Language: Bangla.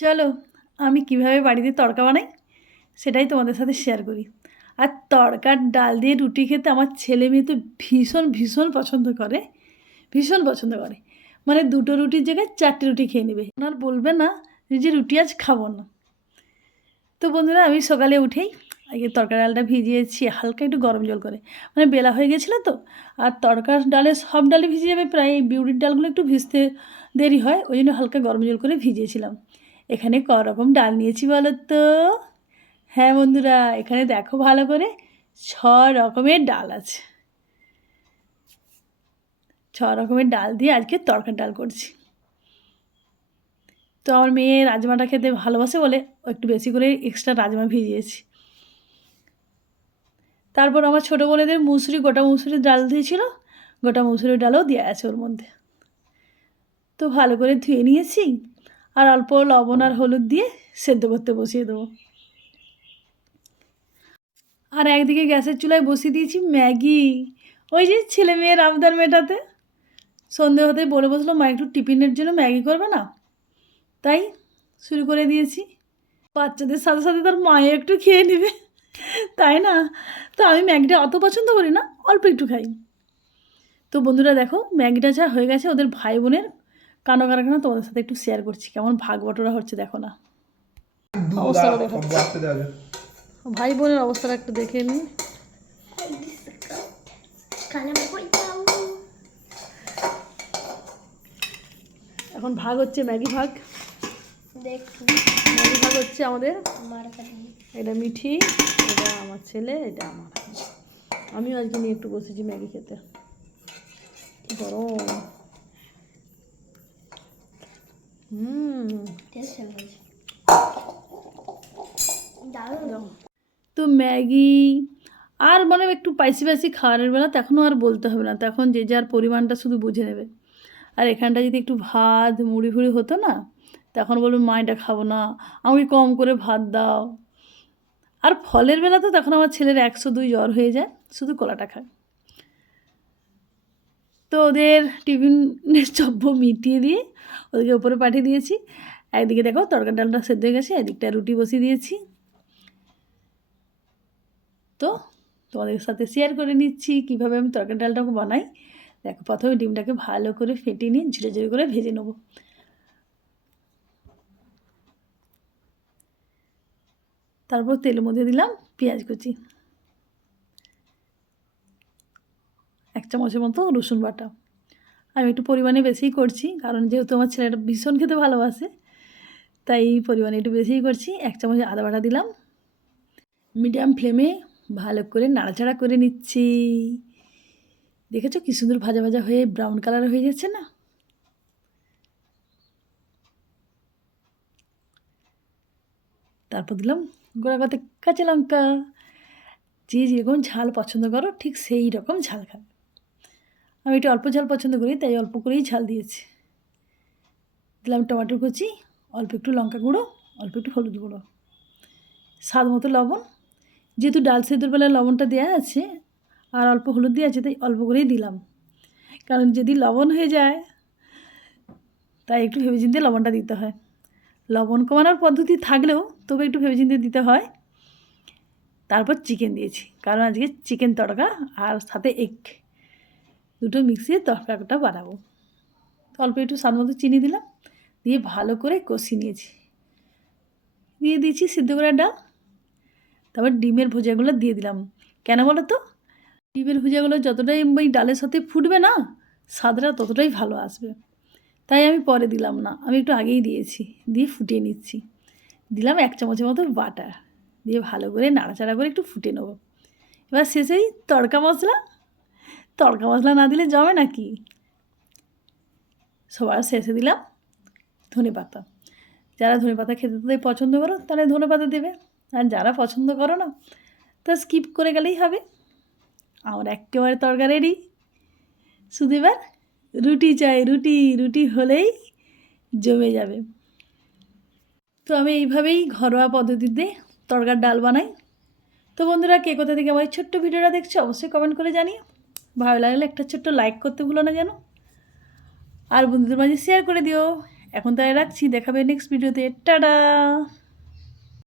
চলো, আমি কীভাবে বাড়িতে তড়কা বানাই সেটাই তোমাদের সাথে শেয়ার করি। আর তড়কার ডাল দিয়ে রুটি খেতে আমার ছেলে মেয়ে তো ভীষণ ভীষণ পছন্দ করে, ভীষণ পছন্দ করে। মানে দুটো রুটির জায়গায় চারটে রুটি খেয়ে নেবে। ওনার বলবে না যে রুটি আজ খাব না। তো বন্ধুরা, আমি সকালে উঠেই আগে তরকার ডালটা ভিজিয়েছি, হালকা একটু গরম জল করে। মানে বেলা হয়ে গেছিল তো, আর তরকার ডালে সব ডালে ভিজে যাবে, প্রায় এই বিউলির ডালগুলো একটু ভিজতে দেরি হয়, ওই জন্য হালকা গরম জল করে ভিজিয়েছিলাম। এখানে ক রকম ডাল নিয়েছি বলো তো হ্যাঁ বন্ধুরা, এখানে দেখো ভালো করে, ছ রকমের ডাল আছে। ছ রকমের ডাল দিয়ে আজকে তরকার ডাল করছি। তো আমার মেয়ে রাজমাটা খেতে ভালোবাসে বলে একটু বেশি করে এক্সট্রা রাজমা ভিজিয়েছি। তারপর আমার ছোটো বোনেদের মুসুরি, গোটা মুসুরির ডাল দিয়েছিল, গোটা মুসুরির ডালও দেওয়া আছে ওর মধ্যে। তো ভালো করে ধুয়ে নিয়েছি। আর অল্প লবণ আর হলুদ দিয়ে সেদ্ধ করতে বসিয়ে দেবো। আর একদিকে গ্যাসের চুলায় বসিয়ে দিয়েছি ম্যাগি। ওই যে ছেলে মেয়ের আবদার মেটাতে। সন্ধে হতে বলে বসল, মা, একটু টিফিনের জন্য ম্যাগি করবে না? তাই শুরু করে দিয়েছি। বাচ্চাদের সাথে সাথে তার মায়ে একটু খেয়ে নেবে। তাই না? তো আমি ম্যাগিটা অত পছন্দ করি না, অল্প একটু খাই। তো বন্ধুরা দেখো, ম্যাগিটা যা হয়ে গেছে ওদের ভাই বোনের কানো কারখানা তোমাদের সাথে একটু শেয়ার করছি। কেমন ভাগ বটরা হচ্ছে দেখো না। ভাই বোনের অবস্থাটা একটু দেখে নিই এখন ভাগ হচ্ছে ম্যাগি ভাগ। ম্যাগি ভাগ হচ্ছে আমাদের। এটা মিঠি, এটা আমার ছেলে, এটা আমার আমিও আজকে নিয়ে একটু বসেছি ম্যাগি খেতে। গরম। তো ম্যাগি আর মানে একটু পাইসি পাইসি খাওয়ানোর বেলা তখনও আর বলতে হবে না তখন যে যার পরিমাণটা শুধু বুঝে নেবে। আর এখানটা যদি একটু ভাত, মুড়ি ফুড়ি হতো না তখন বলবে, মা, এটা খাব না, আমাকে কম করে ভাত দাও। আর ফলের বেলা তো তখন আমার ছেলের একশো দুই জ্বর হয়ে যায়, শুধু কলাটা খায়। তো ওদের টিফিনের চব্য মিটিয়ে দিয়ে ওদেরকে উপরে পাঠিয়ে দিয়েছি। একদিকে দেখো তরকার ডালটা সেদ্ধ হয়ে গেছে এদিকটা রুটি বসিয়ে দিয়েছি। তো তোমাদের সাথে শেয়ার করে নিচ্ছি কীভাবে আমি তরকারি ডালটাকে বানাই। দেখো প্রথমে ডিমটাকে ভালো করে ফেটিয়ে নিয়ে ঝুড়ে ঝুড়ে করে ভেজে নেব। তারপর তেলের মধ্যে দিলাম পেঁয়াজ কুচি। এক চামচের মতো রসুন বাটা। আমি একটু পরিমাণে বেশিই করছি, কারণ যেহেতু আমার ছেলেটা ভীষণ খেতে ভালোবাসে, তাই পরিমাণে একটু বেশিই করছি। এক চামচ আদা বাটা দিলাম। মিডিয়াম ফ্লেমে ভালো করে নাড়াচাড়া করে নিচ্ছি। দেখেছ কি সুন্দর ভাজা ভাজা হয়ে ব্রাউন কালার হয়ে যাচ্ছে না? তারপর দিলাম গোড়া কথা কাঁচা লঙ্কা। যে যেরকম ঝাল পছন্দ করো, ঠিক সেই রকম ঝাল খাবে। আমি একটু অল্প ঝাল পছন্দ করি, তাই অল্প করেই ঝাল দিয়েছি। দিলাম টমেটো কুচি, অল্প একটু লঙ্কা গুঁড়ো, অল্প একটু হলুদ গুঁড়ো। স্বাদ মতো লবণ। যেহেতু ডাল সেদ্ধর বেলায় লবণটা দেওয়া আছে, আর অল্প হলুদ দেওয়া আছে, তাই অল্প করেই দিলাম। কারণ যদি লবণ হয়ে যায়, তাই একটু ভেবে ভেবেচিন্তে লবণটা দিতে হয়। লবণ কমানোর পদ্ধতি থাকলেও তবে একটু ভেবে ভেবেচিন্তে দিতে হয়। তারপর চিকেন দিয়েছি। কারণ আজকে চিকেন তড়কা আর সাথে এগ দুটো মিক্সিয়ে তড়কাটা বানাবো। অল্প একটু স্বাদ মতো চিনি দিলাম, দিয়ে ভালো করে কষিয়ে নিয়েছি। দিয়ে দিয়েছি সিদ্ধ করার ডাল, তারপর ডিমের ভুজাগুলো দিয়ে দিলাম। কেন বলো তো? ডিমের ভুজাগুলো যতটাই ওই ডালের সাথে ফুটবে না, স্বাদটা ততটাই ভালো আসবে। তাই আমি পরে দিলাম না, আমি একটু আগেই দিয়েছি, দিয়ে ফুটিয়ে নিচ্ছি। দিলাম এক চামচের মতো বাটার, দিয়ে ভালো করে নাড়াচাড়া করে একটু ফুটে নেব। এবার শেষেই তড়কা মশলা তড়কা মশলা না দিলে জমে নাকি? সবার শেষে দিলাম ধনে পাতা। যারা ধনে পাতা খেতে তাদের পছন্দ করো তাহলে ধনে পাতা দেবে। আর যারা পছন্দ করো না, তা স্কিপ করে গেলেই হবে। আমার একেবারে তরকা রেডি শুধু এবার রুটি চাই, রুটি রুটি হলেই জমে যাবে। তো আমি এইভাবেই ঘরোয়া পদ্ধতিতে তরকার ডাল বানাই। তো বন্ধুরা, কে কোথা থেকে আমার ছোট্ট ভিডিওটা দেখছ, অবশ্যই কমেন্ট করে জানিও। ভালো লাগলে একটা ছোট্ট লাইক করতে ভুলো না যেন আর বন্ধুদের মাঝে শেয়ার করে দিও। এখন তাই রাখছি, দেখাবে নেক্সট ভিডিওতে টাটা!